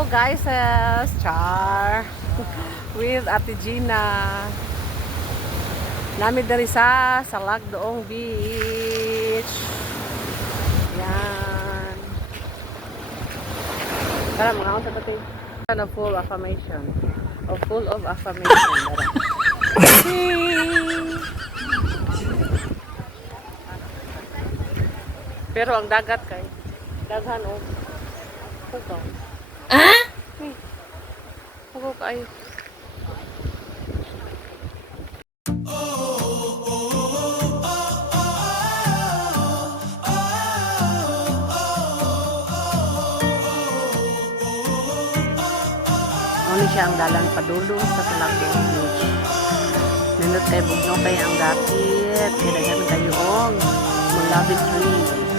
Hello guys, Char with Ate Gina. Nami dari sa Lagdoong Beach. Yan. Tara mga ako sa tatay. Na full affirmation. O full of affirmation. Pero ang dagat kay daghan o pukaw. Ah? Pukaw kayo. Ano siya ang dalan padulong sa Lagdoong Beach. Nindot kay bugno kay ang gapit. Kaya daghan kayong mulabit tree.